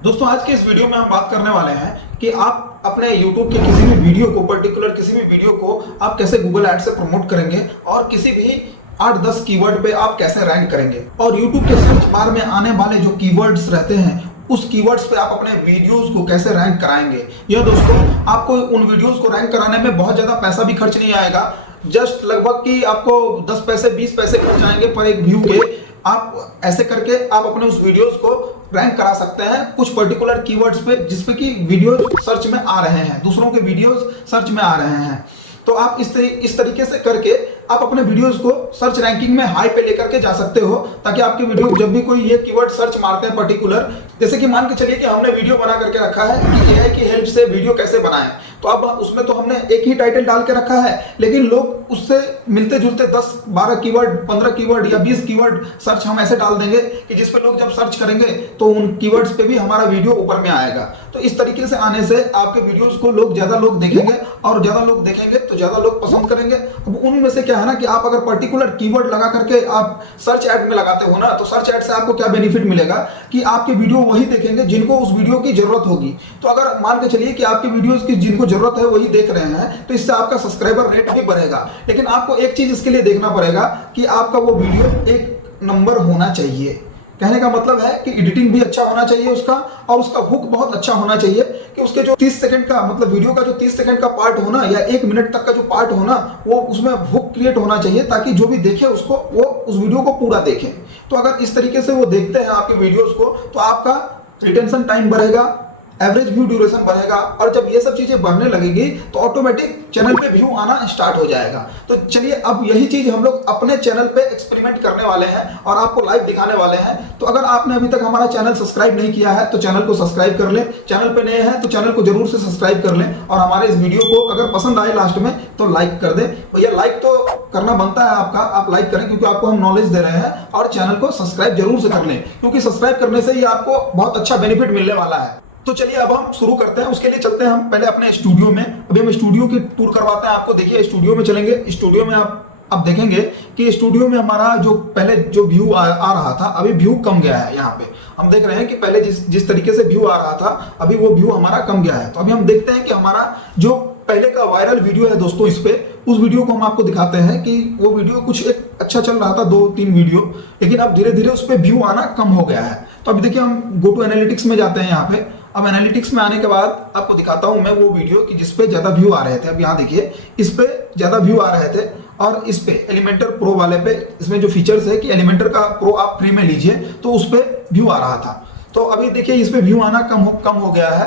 दोस्तों आज के इस वीडियो में हम बात करने वाले हैं कि आप अपने YouTube के किसी भी वीडियो को पर्टिकुलर किसी भी वीडियो को आप कैसे गूगल एड से प्रमोट करेंगे और किसी भी 8-10 कीवर्ड पे आप कैसे रैंक करेंगे और YouTube के सर्च बार में आने वाले जो कीवर्ड्स रहते हैं उस कीवर्ड्स पे आप अपने वीडियोस को कैसे रैंक कराएंगे। यह दोस्तों आपको उन वीडियोस को रैंक कराने में बहुत ज़्यादा पैसा भी खर्च नहीं आएगा, जस्ट लगभग कि आपको 10 पैसे 20 पैसे खर्च आएंगे पर एक व्यू के। आप ऐसे करके आप अपने उस वीडियोस को रैंक करा सकते हैं कुछ पर्टिकुलर कीवर्ड्स पे जिसपे कि वीडियो सर्च में आ रहे हैं, दूसरों के वीडियोस सर्च में आ रहे हैं। तो आप इस तरीके से करके आप अपने वीडियोस को सर्च रैंकिंग में हाई पे लेकर के जा सकते हो, ताकि आपके वीडियो जब भी कोई ये कीवर्ड सर्च मारते हैं पर्टिकुलर, जैसे कि मान के चलिए कि हमने वीडियो बना करके रखा है कि एआई की हेल्प से वीडियो कैसे बनाएं, तो अब उसमें तो हमने एक ही टाइटल डाल के रखा है, लेकिन लोग उससे मिलते जुलते 10-12 कीवर्ड 15 कीवर्ड या 20 कीवर्ड सर्च हम ऐसे डाल देंगे कि जिस पे लोग जब सर्च करेंगे तो उन कीवर्ड्स पे भी हमारा वीडियो ऊपर में आएगा। तो इस तरीके से आने से आपके वीडियोस को ज़्यादा लोग देखेंगे और ज़्यादा लोग देखेंगे तो ज़्यादा लोग पसंद करेंगे। अब उनमें से क्या है ना कि आप अगर पर्टिकुलर कीवर्ड लगा करके आप सर्च ऐड में लगाते हो ना, तो सर्च ऐड से आपको क्या बेनिफिट मिलेगा कि आपके वीडियो वही देखेंगे जिनको उस वीडियो की जरूरत होगी। तो अगर मान के चलिए कि आपके वीडियोस की जिनको जरूरत है वही देख रहे हैं तो इससे आपका सब्सक्राइबर रेट भी बढ़ेगा। लेकिन आपको एक चीज इसके लिए देखना पड़ेगा कि आपका वो वीडियो एक नंबर होना चाहिए। कहने का मतलब है कि एडिटिंग भी अच्छा होना चाहिए उसका, और उसका हुक बहुत अच्छा होना चाहिए कि उसके जो 30 सेकंड का मतलब वीडियो का जो 30 सेकंड का पार्ट होना या 1 मिनट तक का जो पार्ट होना वो उसमें हुक क्रिएट होना चाहिए, ताकि जो भी देखे उसको वो उस वीडियो को पूरा देखे। तो अगर इस तरीके से वो देखते हैं आपके वीडियोस को तो आपका रिटेंशन टाइम बढ़ेगा, एवरेज व्यू ड्यूरेशन बढ़ेगा, और जब ये सब चीजें बढ़ने लगेगी तो ऑटोमेटिक चैनल पे व्यू आना स्टार्ट हो जाएगा। तो चलिए अब यही चीज हम लोग अपने चैनल पे एक्सपेरिमेंट करने वाले हैं और आपको लाइव दिखाने वाले हैं। तो अगर आपने अभी तक हमारा चैनल सब्सक्राइब नहीं किया है तो चैनल को सब्सक्राइब कर लें, चैनल पे नए हैं तो चैनल को जरूर से सब्सक्राइब कर लें, और हमारे इस वीडियो को अगर पसंद आए लास्ट में तो लाइक कर दें। भैया लाइक तो करना बनता है आपका, आप लाइक करें क्योंकि आपको हम नॉलेज दे रहे हैं, और चैनल को सब्सक्राइब जरूर से कर लें क्योंकि सब्सक्राइब करने से ही आपको बहुत अच्छा बेनिफिट मिलने वाला है। तो चलिए अब हम शुरू करते हैं। उसके लिए चलते हैं हम पहले अपने स्टूडियो में। अभी हम स्टूडियो की टूर करवाते हैं आपको। देखिए स्टूडियो में चलेंगे, स्टूडियो में आप देखेंगे कि स्टूडियो में हमारा जो पहले जो व्यू आ रहा था अभी व्यू कम गया है। यहाँ पे हम देख रहे हैं कि पहले जिस तरीके से व्यू आ रहा था अभी वो व्यू हमारा कम गया है। तो अभी हम देखते हैं कि हमारा जो पहले का वायरल वीडियो है दोस्तों, इस पे उस वीडियो को हम आपको दिखाते हैं कि वो वीडियो कुछ एक अच्छा चल रहा था 2-3 वीडियो, लेकिन अब धीरे धीरे उस पर व्यू आना कम हो गया है। तो अभी देखिए हम गो टू एनालिटिक्स में जाते हैं। यहाँ पे अब एनालिटिक्स में आने के बाद आपको दिखाता हूं मैं वो वीडियो कि जिस पे ज्यादा व्यू आ रहे थे। अब यहाँ देखिए इस पे ज्यादा व्यू आ रहे थे, और इस पे एलिमेंटर प्रो वाले पे इसमें जो फीचर्स है कि एलिमेंटर का प्रो आप फ्री में लीजिए तो उस पे व्यू आ रहा था। तो अभी देखिए इस पे व्यू आना कम हो गया है।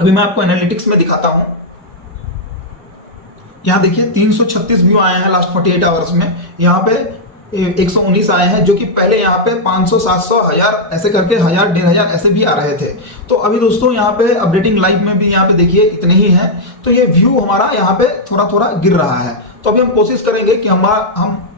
अभी मैं आपको एनालिटिक्स में दिखाता हूं। यहाँ देखिए 336 व्यू आए हैं लास्ट 48 आवर्स में। यहाँ पे 119 आए हैं, जो कि पहले यहाँ पे 500, 700, 1000 ऐसे करके 1000, 1500 ऐसे भी आ रहे थे। तो अभी दोस्तों यहाँ पे अपडेटिंग लाइव में भी यहाँ पे देखिए इतने ही हैं। तो ये व्यू हमारा यहाँ पे थोड़ा थोड़ा गिर रहा है। तो अभी हम कोशिश करेंगे कि हम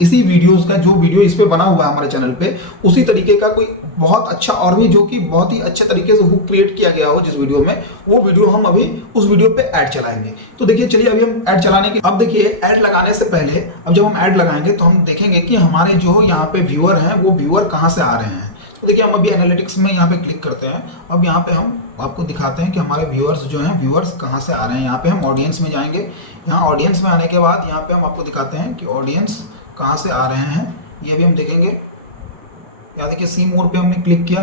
इसी वीडियोस का जो वीडियो इस पे बना हुआ है हमारे चैनल पे उसी तरीके का कोई बहुत अच्छा और भी जो कि बहुत ही अच्छे तरीके से हुक क्रिएट किया गया हो जिस वीडियो में, वो वीडियो हम अभी उस वीडियो पे ऐड चलाएंगे। तो देखिए चलिए अभी हम ऐड चलाने की, अब देखिए ऐड लगाने से पहले अब जब हम ऐड लगाएंगे तो हम देखेंगे कि हमारे जो यहाँ पे व्यूअर हैं वो व्यूअर कहाँ से आ रहे हैं। तो देखिए हम अभी एनालिटिक्स में यहाँ पे क्लिक करते हैं। अब यहाँ पे हम आपको दिखाते हैं कि हमारे व्यूअर्स जो हैं व्यूअर्स कहाँ से आ रहे हैं। यहाँ पे हम ऑडियंस में जाएंगे। यहाँ ऑडियंस में आने के बाद यहाँ पे हम आपको दिखाते हैं कि ऑडियंस कहाँ से आ रहे हैं, ये भी हम देखेंगे। यहाँ देखिए सी मोड पे हमने क्लिक किया।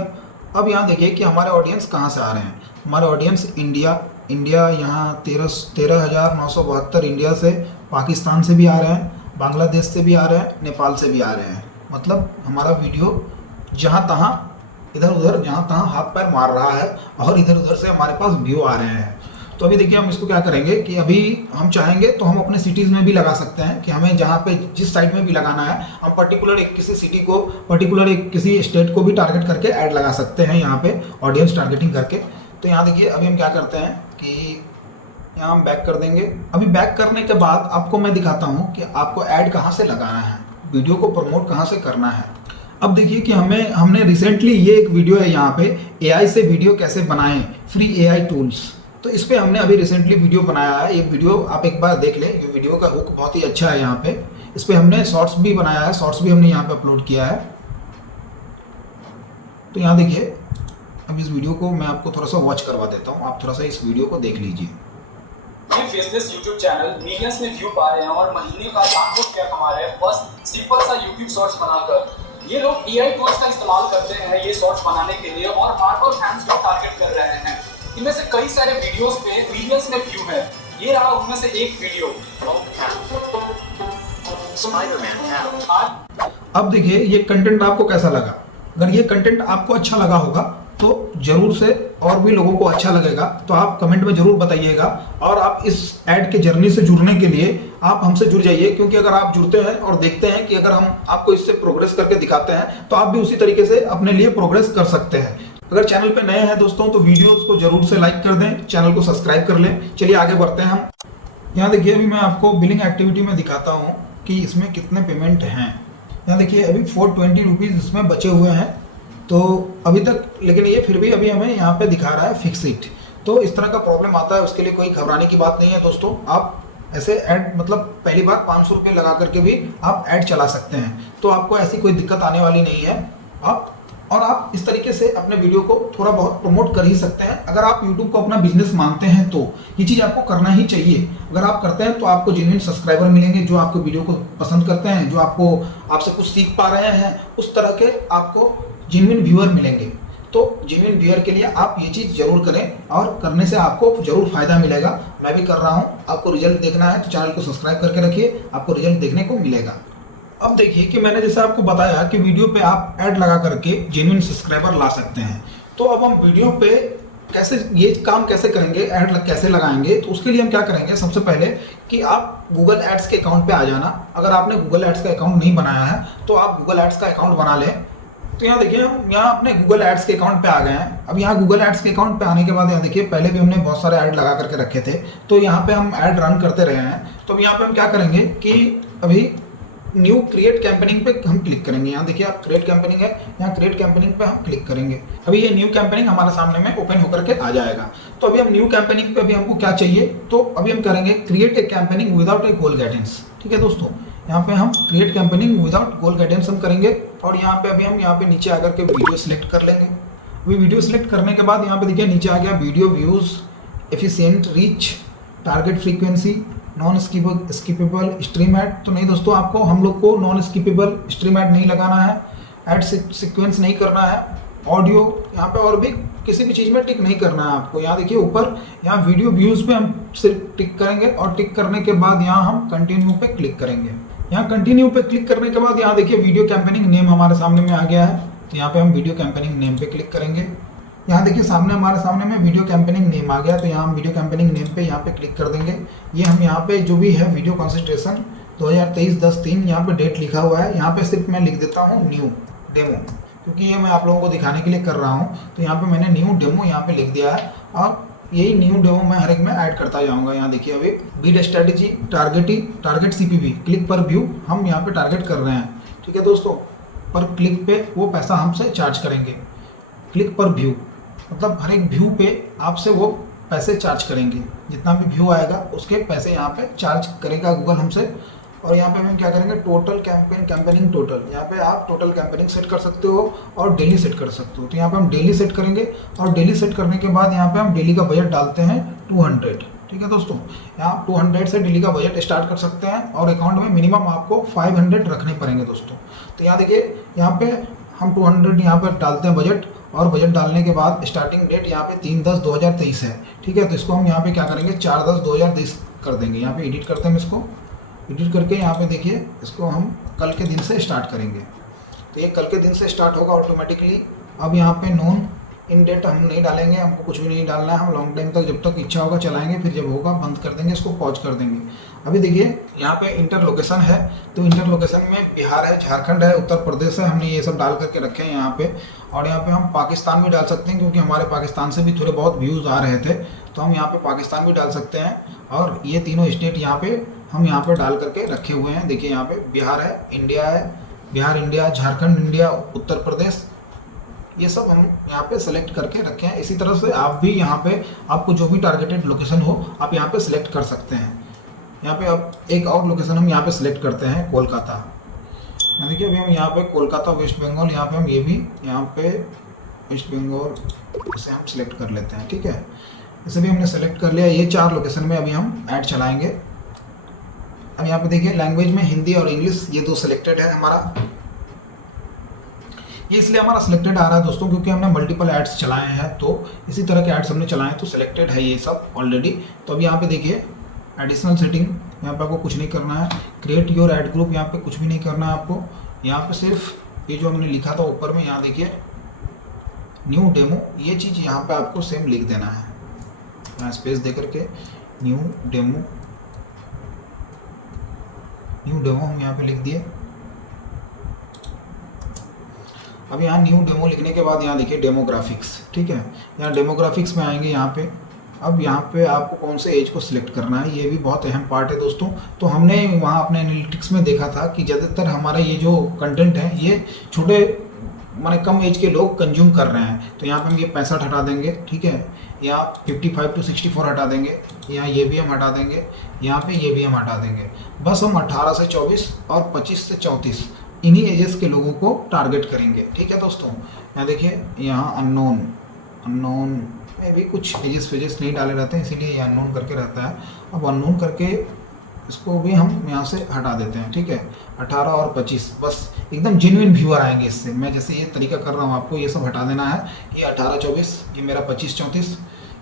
अब यहाँ देखिए कि हमारे ऑडियंस कहाँ से आ रहे हैं। हमारे ऑडियंस इंडिया यहाँ 13,972 इंडिया से, पाकिस्तान से भी आ रहे हैं, बांग्लादेश से भी आ रहे हैं, नेपाल से भी आ रहे हैं। मतलब हमारा वीडियो जहाँ तहाँ इधर उधर जहाँ तहाँ हाथ पैर मार रहा है और इधर उधर से हमारे पास व्यू आ रहे हैं। तो अभी देखिए हम इसको क्या करेंगे कि अभी हम चाहेंगे तो हम अपने सिटीज़ में भी लगा सकते हैं कि हमें जहाँ पे जिस साइड में भी लगाना है हम पर्टिकुलर एक किसी सिटी को, पर्टिकुलर एक किसी स्टेट को भी टारगेट करके ऐड लगा सकते हैं यहाँ पे ऑडियंस टारगेटिंग करके। तो यहाँ देखिए अभी हम क्या करते हैं कि यहाँ हम बैक कर देंगे। अभी बैक करने के बाद आपको मैं दिखाता हूँ कि आपको ऐड कहाँ से लगाना है, वीडियो को प्रमोट कहाँ से करना है। अब देखिए कि हमने रिसेंटली ये एक वीडियो है यहाँ पे AI से वीडियो कैसे बनाएं, फ्री AI टूल्स। तो इस पे हमने अभी रिसेंटली वीडियो बनाया है। ये वीडियो आप एक बार देख लें, ये वीडियो का हुक बहुत ही अच्छा है। यहाँ पे इस पे हमने शॉर्ट्स भी बनाया है, शॉर्ट्स भी हमने यहाँ पे अपलोड किया है। तो यहाँ देखिए अब इस वीडियो को मैं आपको थोड़ा सा वॉच करवा देता हूँ, आप थोड़ा सा इस वीडियो को देख लीजिए। ये फेसलेस यूट्यूब चैनल मिलियंस में व्यू पा रहे हैं और महीने का लाखों रुपया कमा रहे हैं बस सिंपल सा यूट्यूब शॉर्ट्स बनाकर। ये लोग एआई टूल्स का इस्तेमाल करते हैं ये शॉर्ट्स बनाने के लिए और हार्डकोर फैंस को टारगेट कर रहे हैं। इनमें से कई सारे वीडियोस पे मिलियंस में व्यू है। ये रहा उनमें से एक वीडियो। अब देखिए ये कंटेंट आपको कैसा लगा। अगर ये कंटेंट आपको अच्छा लगा होगा तो जरूर से और भी लोगों को अच्छा लगेगा तो आप कमेंट में जरूर बताइएगा। और आप इस ऐड के जर्नी से जुड़ने के लिए आप हमसे जुड़ जाइए, क्योंकि अगर आप जुड़ते हैं और देखते हैं कि अगर हम आपको इससे प्रोग्रेस करके दिखाते हैं तो आप भी उसी तरीके से अपने लिए प्रोग्रेस कर सकते हैं। अगर चैनल पे नए हैं दोस्तों तो वीडियोस को जरूर से लाइक कर दें, चैनल को सब्सक्राइब कर लें। चलिए आगे बढ़ते हैं हम। यहाँ देखिए अभी मैं आपको बिलिंग एक्टिविटी में दिखाता हूँ कि इसमें कितने पेमेंट हैं। यहाँ देखिए अभी 420 रुपीज़ इसमें बचे हुए हैं तो अभी तक, लेकिन ये फिर भी अभी हमें यहाँ पे दिखा रहा है फिक्स इट। तो इस तरह का प्रॉब्लम आता है, उसके लिए कोई घबराने की बात नहीं है दोस्तों। आप ऐसे ऐड मतलब पहली बार 500 रुपये लगा करके भी आप ऐड चला सकते हैं, तो आपको ऐसी कोई दिक्कत आने वाली नहीं है। आप इस तरीके से अपने वीडियो को थोड़ा बहुत प्रमोट कर ही सकते हैं। अगर आप YouTube को अपना बिजनेस मानते हैं तो ये चीज़ आपको करना ही चाहिए। अगर आप करते हैं तो आपको जेन्युइन सब्सक्राइबर मिलेंगे जो आपको वीडियो को पसंद करते हैं, जो आपसे कुछ सीख पा रहे हैं, उस तरह के आपको जेन्युइन व्यूअर मिलेंगे। तो जेन्युइन व्यूअर के लिए आप ये चीज़ जरूर करें और करने से आपको जरूर फायदा मिलेगा। मैं भी कर रहा हूँ। आपको रिजल्ट देखना है तो चैनल को सब्सक्राइब करके रखिए, आपको रिजल्ट देखने को मिलेगा। अब देखिए कि मैंने जैसे आपको बताया कि वीडियो पे आप ऐड लगा करके जेन्युइन सब्सक्राइबर ला सकते हैं। तो अब हम वीडियो पे कैसे ये काम कैसे करेंगे, ऐड कैसे लगाएंगे, तो उसके लिए हम क्या करेंगे, सबसे पहले कि आप गूगल एड्स के अकाउंट पे आ जाना। अगर आपने गूगल एड्स का अकाउंट नहीं बनाया है तो आप गूगल एड्स का अकाउंट बना लें। तो यहाँ देखिए हम यहाँ अपने गूगल एड्स के अकाउंट पे आ गए हैं। अब यहाँ गूगल एड्स के अकाउंट पे आने के बाद यहाँ देखिए पहले भी हमने बहुत सारे ऐड लगा करके रखे थे, तो यहाँ पे हम ऐड रन करते रहे हैं। तो अब यहाँ पे हम क्या करेंगे कि अभी न्यू क्रिएट कैंपेनिंग पे हम क्लिक करेंगे। यहाँ देखिए आप क्रिएट कैंपेनिंग है, यहाँ क्रिएट कैंपेनिंग पे हम क्लिक करेंगे। अभी ये न्यू कैंपेनिंग हमारे सामने में ओपन होकर के आ जाएगा। तो अभी हम न्यू कैंपेनिंग पे अभी हमको क्या चाहिए, तो अभी हम करेंगे create a campaigning without A goal guidance. ठीक है दोस्तों, यहाँ पे हम क्रिएट कैंपेनिंग विदाउट गोल गाइडेंस हम करेंगे और यहाँ पे अभी हम यहाँ पे नीचे आकर के वीडियो सिलेक्ट कर लेंगे। अभी वीडियो सिलेक्ट करने के बाद यहाँ पे देखिए नीचे आ गया video views, efficient reach, target frequency, non skippable stream add. तो नहीं दोस्तों, आपको हम लोग को नॉन स्किपेबल स्ट्रीम ऐड नहीं लगाना है, ऐड सीक्वेंस नहीं करना है, ऑडियो यहाँ पे और भी किसी भी चीज़ में टिक नहीं करना है आपको। यहाँ देखिए ऊपर यहाँ वीडियो व्यूज़ पे हम सिर्फ टिक करेंगे और टिक करने के बाद यहाँ हम कंटिन्यू पे क्लिक करेंगे। यहाँ कंटिन्यू पे क्लिक करने के बाद यहाँ देखिए वीडियो कैंपेनिंग नेम हमारे सामने में आ गया है, तो यहाँ पे हम वीडियो कैंपेनिंग नेम पे क्लिक करेंगे। यहाँ देखिए हमारे सामने में वीडियो कैंपेनिंग नेम आ गया, तो यहाँ हम वीडियो कैंपेनिंग नेम पे यहाँ पे क्लिक कर देंगे। ये हम यहाँ पे जो भी है वीडियो कंसंट्रेशन 2023-10-3 यहाँ पे डेट लिखा हुआ है। यहाँ पे सिर्फ मैं लिख देता हूँ न्यू डेमो, क्योंकि ये मैं आप लोगों को दिखाने के लिए कर रहा हूँ। तो यहाँ पे मैंने न्यू डेमो यहाँ पे लिख दिया है और यही न्यू डेमो मैं हर एक में ऐड करता जाऊँगा। यहाँ देखिए अभी Beed strategy, target CPV, click पर व्यू हम यहाँ पे टारगेट कर रहे हैं। ठीक है दोस्तों, पर क्लिक पे वो पैसा हमसे चार्ज करेंगे। क्लिक पर व्यू मतलब हर एक व्यू पे आपसे वो पैसे चार्ज करेंगे, जितना भी व्यू आएगा उसके पैसे यहाँ पे चार्ज करेगा गूगल हमसे। और यहाँ पे हम क्या करेंगे, टोटल कैंपेनिंग टोटल, यहाँ पे आप टोटल कैंपेनिंग सेट कर सकते हो और डेली सेट कर सकते हो। तो यहाँ पे हम डेली सेट करेंगे और डेली सेट करने के बाद यहाँ पे हम डेली का बजट डालते हैं 200। ठीक है दोस्तों, यहाँ 200 से डेली का बजट स्टार्ट कर सकते हैं और अकाउंट में मिनिमम आपको 500 रखने पड़ेंगे दोस्तों। तो यहाँ देखिए यहाँ पे हम 200 यहाँ पर डालते हैं बजट, और बजट डालने के बाद स्टार्टिंग डेट यहाँ पे 3/10/2023 है। ठीक है, तो इसको हम यहाँ पे क्या करेंगे 4/10/2023 कर देंगे। यहाँ पे एडिट करते हैं, इसको एडिट करके यहाँ पे देखिए इसको हम कल के दिन से स्टार्ट करेंगे। तो ये कल के दिन से स्टार्ट होगा ऑटोमेटिकली। अब यहाँ पे नॉन इन डेट हम नहीं डालेंगे, हमको कुछ भी नहीं डालना है। हम लॉन्ग टाइम तक जब तक इच्छा होगा चलाएंगे, फिर जब होगा बंद कर देंगे, इसको पॉज कर देंगे। अभी देखिए यहाँ पे इंटर लोकेशन है, तो इंटर लोकेशन में बिहार है, झारखंड है, उत्तर प्रदेश है, हमने ये सब डाल करके रखे हैं यहाँ पे। और यहाँ पे हम पाकिस्तान भी डाल सकते हैं, क्योंकि हमारे पाकिस्तान से भी थोड़े बहुत व्यूज़ आ रहे थे, तो हम यहाँ पे पाकिस्तान भी डाल सकते हैं। और ये तीनों स्टेट यहाँ पे हम यहाँ पे डाल करके रखे हुए हैं। देखिए यहाँ पे बिहार है, इंडिया है, बिहार इंडिया, झारखंड इंडिया, उत्तर प्रदेश, ये सब हम यहाँ पे सेलेक्ट करके रखे हैं। इसी तरह से आप भी यहाँ पे आपको जो भी टारगेटेड लोकेशन हो आप यहाँ पे सिलेक्ट कर सकते हैं। यहाँ पे अब एक और लोकेशन हम यहाँ पे सिलेक्ट करते हैं, कोलकाता। देखिए अभी हम यहाँ पे कोलकाता वेस्ट बंगाल, यहाँ पे हम ये भी यहाँ पे वेस्ट बंगाल, इसे हम सिलेक्ट कर लेते हैं। ठीक है, इसे भी हमने सेलेक्ट कर लिया। ये 4 लोकेशन में अभी हम ऐड चलाएंगे। अब यहाँ पे देखिए लैंग्वेज में हिंदी और इंग्लिश, ये 2 सिलेक्टेड है हमारा। ये इसलिए हमारा सिलेक्टेड आ रहा है दोस्तों क्योंकि हमने मल्टीपल एड्स चलाए हैं, तो इसी तरह के एड्स हमने चलाए हैं तो सिलेक्टेड है ये सब ऑलरेडी। तो अब यहाँ पे देखिए एडिशनल सेटिंग, यहाँ पे आपको कुछ नहीं करना है। क्रिएट योर ऐड ग्रुप, यहाँ पे कुछ भी नहीं करना है आपको। यहाँ पे सिर्फ ये जो हमने लिखा था ऊपर में, यहाँ देखिए न्यू डेमो, ये चीज़ यहाँ पे आपको सेम लिख देना है। यहाँ स्पेस दे करके न्यू डेमो हम यहाँ पे लिख दिए। अब यहाँ न्यू डेमो लिखने के बाद यहाँ देखिए डेमोग्राफिक्स। ठीक है, यहाँ डेमोग्राफिक्स में आएंगे। यहाँ पे अब यहाँ पे आपको कौन से एज को सिलेक्ट करना है, ये भी बहुत अहम पार्ट है दोस्तों। तो हमने वहाँ अपने एनालिटिक्स में देखा था कि ज़्यादातर हमारा ये जो कंटेंट है ये छोटे माने कम एज के लोग कंज्यूम कर रहे हैं। तो यहाँ पे हम ये 65 हटा देंगे। ठीक है, यहाँ 55 to 64 हटा देंगे, यहाँ ये भी हम हटा देंगे, यहाँ पे ये भी हम हटा देंगे। बस हम 18 से 24 और 25 से 34 इन्हीं एजेस के लोगों को टारगेट करेंगे। ठीक है दोस्तों, यहाँ देखिए यहाँ अननोन में भी कुछ एजेस फेजेस नहीं डाले रहते हैं, इसीलिए ये अननोन करके रहता है। अब अननोन करके इसको भी हम यहाँ से हटा देते हैं। ठीक है, 18 और 25 बस एकदम जेन्युइन व्यूअर आएंगे इससे। मैं जैसे ये तरीका कर रहा हूँ आपको ये सब हटा देना है। ये 18-24, ये मेरा 25-34,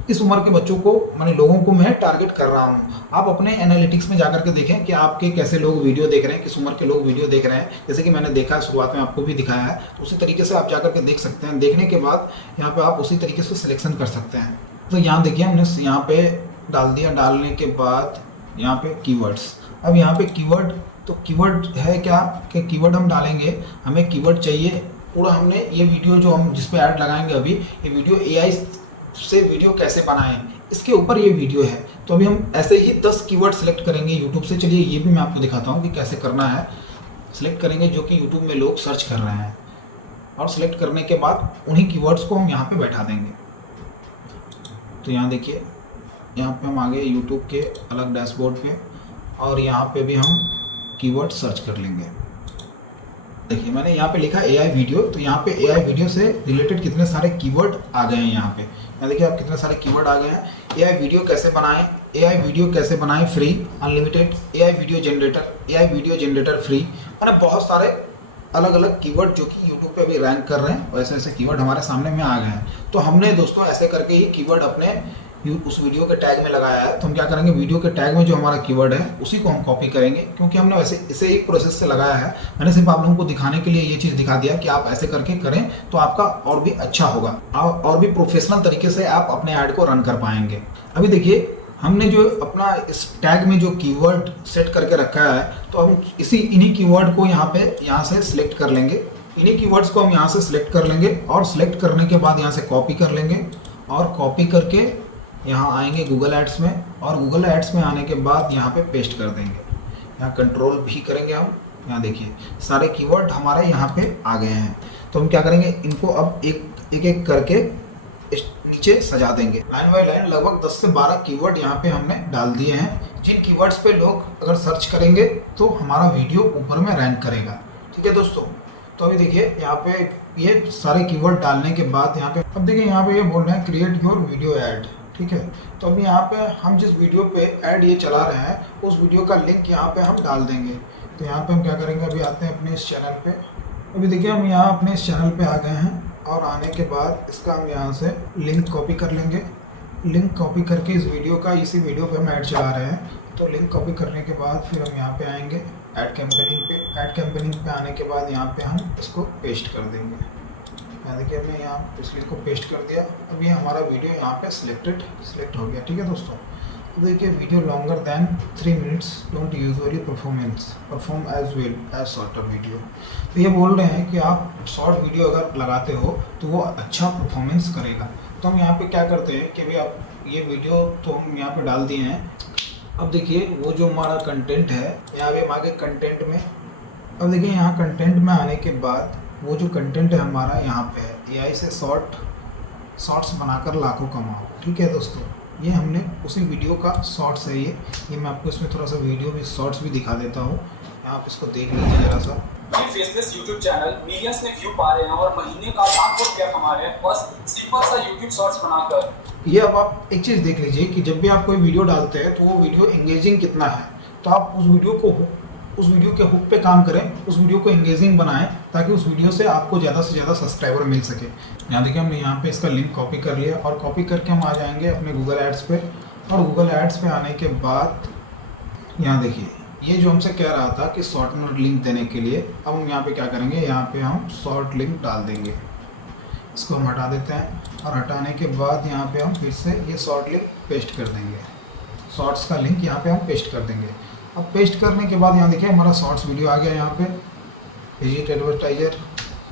इस उम्र के बच्चों को मैंने लोगों को मैं टारगेट कर रहा हूँ। आप अपने एनालिटिक्स में जाकर के देखें कि आपके कैसे लोग वीडियो देख रहे हैं, किस उम्र के लोग वीडियो देख रहे हैं। जैसे कि मैंने देखा है, शुरुआत में आपको भी दिखाया है, तो उसी तरीके से आप जाकर के देख सकते हैं। देखने के बाद यहाँ पे आप उसी तरीके से सिलेक्शन कर सकते हैं। तो यहाँ देखिए हमने यहाँ पे डाल दिया। डालने के बाद यहाँ पे कीवर्ड्स, अब यहाँ पे कीवर्ड, तो कीवर्ड है क्या कि कीवर्ड हम डालेंगे, हमें कीवर्ड चाहिए पूरा। हमने ये वीडियो जो हम जिस पे ऐड लगाएंगे अभी, ये वीडियो AI से वीडियो कैसे बनाएं, इसके ऊपर ये वीडियो है। तो अभी हम ऐसे ही 10 कीवर्ड सेलेक्ट करेंगे यूट्यूब से। चलिए ये भी मैं आपको दिखाता हूँ कि कैसे करना है। सिलेक्ट करेंगे जो कि यूट्यूब में लोग सर्च कर रहे हैं, और सिलेक्ट करने के बाद उन्हीं कीवर्ड्स को हम यहाँ पे बैठा देंगे। तो यहाँ देखिए, यहाँ पे हम आ गए यूट्यूब के अलग डैशबोर्ड पे, और यहाँ पे भी हम कीवर्ड सर्च कर लेंगे। देखिए मैंने यहाँ पे लिखा AI वीडियो, तो यहाँ पे AI वीडियो से रिलेटेड कितने सारे कीवर्ड आ गए हैं यहाँ पे। यहाँ देखिए आप कितने सारे कीवर्ड आ गए हैं। AI वीडियो कैसे बनाएं, AI वीडियो कैसे बनाएं free unlimited, AI video generator free, मैंने बहुत सारे अलग अलग कीवर्ड जो कि यूट्यूब पे अभी रैंक कर रहे हैं, वैसे ऐसे कीवर्ड हमारे सामने में आ गए हैं। तो हमने दोस्तों ऐसे करके ही कीवर्ड अपने उस वीडियो के टैग में लगाया है। तो हम क्या करेंगे, वीडियो के टैग में जो हमारा कीवर्ड है उसी को हम कॉपी करेंगे, क्योंकि हमने वैसे इसे एक प्रोसेस से लगाया है। मैंने सिर्फ आप लोगों को दिखाने के लिए ये चीज़ दिखा दिया कि आप ऐसे करके करें तो आपका और भी अच्छा होगा, और भी प्रोफेशनल तरीके से आप अपने ऐड को रन कर पाएंगे। अभी देखिए हमने जो अपना इस टैग में जो कीवर्ड सेट करके रखा है, तो हम इन्हीं कीवर्ड को यहाँ से सिलेक्ट कर लेंगे। इन्हीं कीवर्ड्स को हम यहाँ से सिलेक्ट कर लेंगे, और सिलेक्ट करने के बाद यहाँ से कॉपी कर लेंगे, और कॉपी करके यहाँ आएंगे गूगल एड्स में, और गूगल एड्स में आने के बाद यहाँ पे पेस्ट कर देंगे। यहाँ कंट्रोल भी करेंगे हम। यहाँ देखिए सारे कीवर्ड हमारे यहाँ पे आ गए हैं। तो हम क्या करेंगे, इनको अब एक करके नीचे सजा देंगे। लाइन बाय लाइन लगभग 10 से 12 कीवर्ड यहाँ पे हमने डाल दिए हैं, जिन कीवर्ड्स पे लोग अगर सर्च करेंगे तो हमारा वीडियो ऊपर में रैंक करेगा। ठीक है दोस्तों, तो अभी देखिए यहाँ पे ये सारे कीवर्ड डालने के बाद यहाँ पे अब देखिए यहाँ पे ये बोल रहे हैं क्रिएट योर वीडियो ऐड। ठीक है, तो अभी यहाँ पे हम जिस वीडियो पे ऐड ये चला रहे हैं उस वीडियो का लिंक यहाँ पे हम डाल देंगे। तो यहाँ पे हम क्या करेंगे, अभी आते हैं अपने इस चैनल पे। अभी देखिए हम यहाँ अपने इस चैनल पे आ गए हैं, और आने के बाद इसका हम यहाँ से लिंक कॉपी कर लेंगे। लिंक कॉपी करके इस वीडियो का, इसी वीडियो पे हम ऐड चला रहे हैं, तो लिंक कॉपी करने के बाद फिर हम यहाँ पे आएंगे ऐड कैंपेनिंग पे। ऐड कैंपेनिंग पे आने के बाद यहाँ पे हम इसको पेस्ट कर देंगे। यहाँ देखिए हमने यहाँ इस लिंक को पेस्ट कर दिया। अब ये हमारा वीडियो यहाँ पे सिलेक्ट हो गया। ठीक है दोस्तों, अब देखिए video longer than 3 minutes don't usually perform as well as shorter video. तो ये बोल रहे हैं कि आप शॉर्ट वीडियो अगर लगाते हो तो वो अच्छा परफॉर्मेंस करेगा। तो हम यहाँ पे क्या करते हैं कि भाई आप ये वीडियो तो हम यहाँ पे डाल दिए हैं। अब देखिए वो जो हमारा कंटेंट है, यहाँ पे हम आगे कंटेंट में, अब देखिए यहाँ कंटेंट में आने के बाद वो जो कंटेंट है हमारा यहाँ पे है AI से शॉर्ट्स बनाकर लाखों कमाओ। ठीक है दोस्तों, ये हमने उसी वीडियो का शॉर्ट्स है ये मैं आपको इसमें थोड़ा सा वीडियो भी शॉर्ट्स भी दिखा देता हूँ। आप इसको देख लीजिए ज़रा सा। फेसलेस यूट्यूब चैनल मिलियंस में व्यू पा रहे हैं और महीने का लाखों रुपया कमा रहे हैं बस सिंपल सा यूट्यूब शॉर्ट्स बनाकर। ये अब आप एक चीज़ देख लीजिए कि जब भी आप कोई वीडियो डालते हैं तो वो वीडियो एंगेजिंग कितना है, तो आप उस वीडियो के हुक पे काम करें, उस वीडियो को एंगेजिंग बनाएं ताकि उस वीडियो से आपको ज़्यादा से ज़्यादा सब्सक्राइबर मिल सके। यहाँ देखिए हमने यहाँ पे इसका लिंक कॉपी कर लिया और कॉपी करके हम आ जाएंगे अपने गूगल एड्स पे, और गूगल एड्स पे आने के बाद यहाँ देखिए ये जो हमसे कह रहा था कि शॉर्ट नोट लिंक देने के लिए, अब हम यहाँ पे क्या करेंगे, यहाँ पे हम शॉर्ट लिंक डाल देंगे। इसको हम हटा देते हैं और हटाने के बाद यहाँ पे हम फिर से ये शॉर्ट लिंक पेस्ट कर देंगे। शॉर्ट्स का लिंक यहाँ पे हम पेस्ट कर देंगे। अब पेस्ट करने के बाद यहाँ देखिए हमारा शॉर्ट्स वीडियो आ गया। यहाँ पे विजिट एडवर्टाइजर,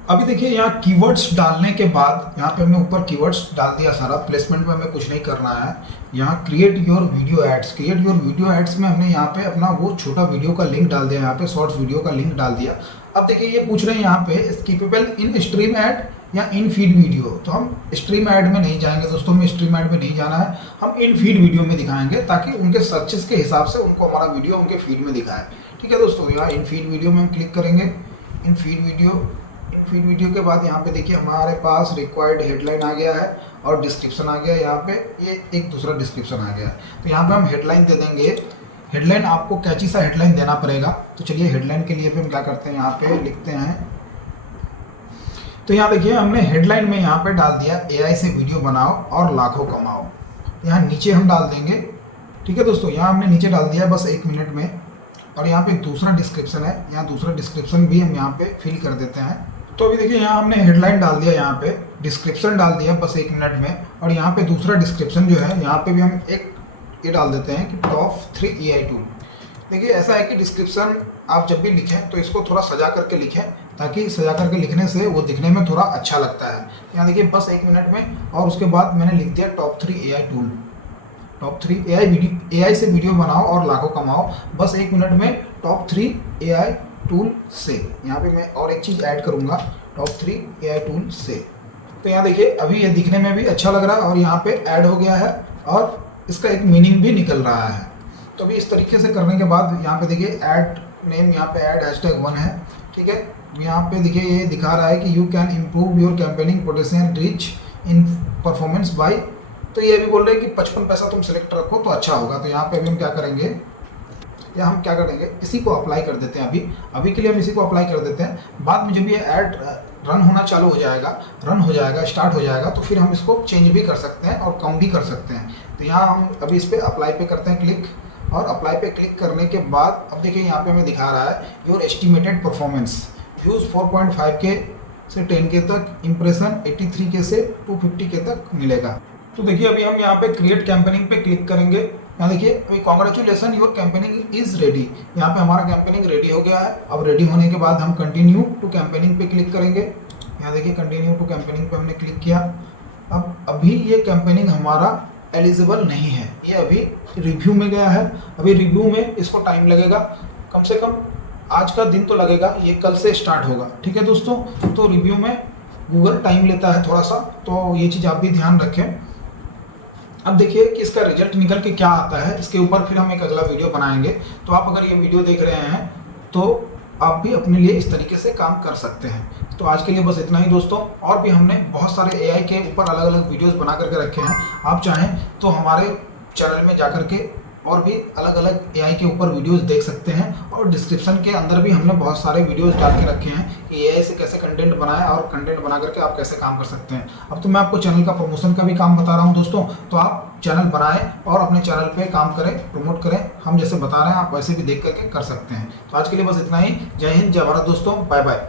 अभी देखिए यहाँ कीवर्ड्स डालने के बाद यहाँ पे हमने ऊपर कीवर्ड्स डाल दिया सारा, प्लेसमेंट में हमें कुछ नहीं करना है। यहाँ create your video ads, create your video ads में हमने यहाँ पे अपना वो छोटा वीडियो का लिंक डाल दिया, यहाँ पे शॉर्ट्स वीडियो का लिंक डाल दिया। अब देखिए ये पूछ रहे हैं यहाँ पे स्किपेबल इन स्ट्रीम एड या इन फीड वीडियो, तो हम स्ट्रीम ऐड में नहीं जाएंगे दोस्तों, हमें स्ट्रीम ऐड में नहीं जाना है, हम इन फीड वीडियो में दिखाएंगे ताकि उनके सर्चेस के हिसाब से उनको हमारा वीडियो उनके फीड में दिखाए। ठीक है दोस्तों, यहाँ इन फीड वीडियो में हम क्लिक करेंगे। इन फीड वीडियो के बाद यहाँ पे देखिए हमारे पास रिक्वायर्ड हेडलाइन आ गया है और डिस्क्रिप्शन आ गया है। यहाँ पे ये एक दूसरा डिस्क्रिप्शन आ गया है, तो यहाँ पे हम हेडलाइन दे देंगे। हेडलाइन आपको कैची सा हेडलाइन देना पड़ेगा, तो चलिए हेडलाइन के लिए भी हम क्या करते हैं, यहाँ पे लिखते हैं। तो यहाँ देखिए हमने हेडलाइन में यहाँ पे डाल दिया एआई से वीडियो बनाओ और लाखों कमाओ। यहाँ नीचे हम डाल देंगे। ठीक है दोस्तों, यहाँ हमने नीचे डाल दिया बस 1 मिनट में, और यहाँ पे दूसरा डिस्क्रिप्शन है, यहाँ दूसरा डिस्क्रिप्शन भी हम यहाँ पे फिल कर देते हैं। तो अभी देखिए यहाँ हमने हेडलाइन डाल दिया, यहाँ पे डिस्क्रिप्शन डाल दिया बस 1 मिनट में, और यहाँ पे दूसरा डिस्क्रिप्शन जो है यहाँ पे भी हम एक ये डाल देते हैं कि टॉप 3 एआई टूल। देखिए ऐसा है कि डिस्क्रिप्शन आप जब भी लिखें तो इसको थोड़ा सजा करके लिखें, ताकि सजा करके लिखने से वो दिखने में थोड़ा अच्छा लगता है। यहाँ देखिए बस 1 मिनट में, और उसके बाद मैंने लिख दिया top 3 AI tool, top 3 AI से वीडियो बनाओ और लाखों कमाओ बस 1 मिनट में टॉप 3 एआई टूल से। यहाँ पे मैं और एक चीज़ ऐड करूँगा, टॉप 3 एआई टूल से। तो यहाँ देखिए अभी ये दिखने में भी अच्छा लग रहा है और यहाँ पे ऐड हो गया है और इसका एक मीनिंग भी निकल रहा है। तो अभी इस तरीके से करने के बाद यहाँ पे देखिए ऐड नेम, यहाँ पे ऐड #1 है। ठीक है, यहाँ पे देखिए ये दिखा रहा है कि you can improve your campaigning potential reach in performance by, तो ये भी बोल रहे हैं कि 55 पैसा तुम सेलेक्ट रखो तो अच्छा होगा। तो यहाँ पे अभी हम क्या करेंगे, या हम क्या करेंगे, इसी को अप्लाई कर देते हैं। अभी के लिए हम इसी को अप्लाई कर देते हैं। बाद में जब ये ऐड रन होना चालू हो जाएगा, स्टार्ट हो जाएगा, तो फिर हम इसको चेंज भी कर सकते हैं और कम भी कर सकते हैं। तो यहाँ हम अभी इस पर अप्लाई पे करते हैं क्लिक, और अप्लाई पे क्लिक करने के बाद अब देखिए यहाँ पे हमें दिखा रहा है your estimated performance, views 4.5K से 10K तक, इंप्रेशन 83K से 250K तक मिलेगा। तो देखिए अभी हम यहाँ पे क्रिएट कैंपेनिंग पे क्लिक करेंगे। यहाँ देखिए अभी congratulation your campaigning is ready, यहाँ पे हमारा कैंपेनिंग रेडी हो गया है। अब रेडी होने के बाद हम कंटिन्यू टू कैंपेनिंग पे क्लिक करेंगे। यहाँ देखिए कंटिन्यू टू कैंपेनिंग पे हमने क्लिक किया। अब अभी ये कैंपेनिंग हमारा एलिजिबल नहीं है, ये अभी रिव्यू में गया है। अभी रिव्यू में इसको टाइम लगेगा, कम से कम आज का दिन तो लगेगा, ये कल से स्टार्ट होगा। ठीक है दोस्तों, तो रिव्यू में गूगल टाइम लेता है थोड़ा सा, तो ये चीज़ आप भी ध्यान रखें। अब देखिए कि इसका रिजल्ट निकल के क्या आता है, इसके ऊपर फिर हम एक अगला वीडियो बनाएंगे। तो आप अगर ये वीडियो देख रहे हैं तो आप भी अपने लिए इस तरीके से काम कर सकते हैं। तो आज के लिए बस इतना ही दोस्तों, और भी हमने बहुत सारे एआई के ऊपर अलग अलग वीडियोस बना करके रखे हैं। आप चाहें तो हमारे चैनल में जाकर के और भी अलग अलग एआई के ऊपर वीडियोस देख सकते हैं, और डिस्क्रिप्शन के अंदर भी हमने बहुत सारे वीडियोस डाल के रखे हैं कि एआई से कैसे कंटेंट बनाएं और कंटेंट बना करके आप कैसे काम कर सकते हैं। अब तो मैं आपको चैनल का प्रमोशन का भी काम बता रहा हूं दोस्तों, तो आप चैनल बनाएं और अपने चैनल पे काम करें, प्रमोट करें। हम जैसे बता रहे हैं आप वैसे भी देख करके कर सकते हैं। तो आज के लिए बस इतना ही। जय हिंद, जय भारत दोस्तों, बाय बाय।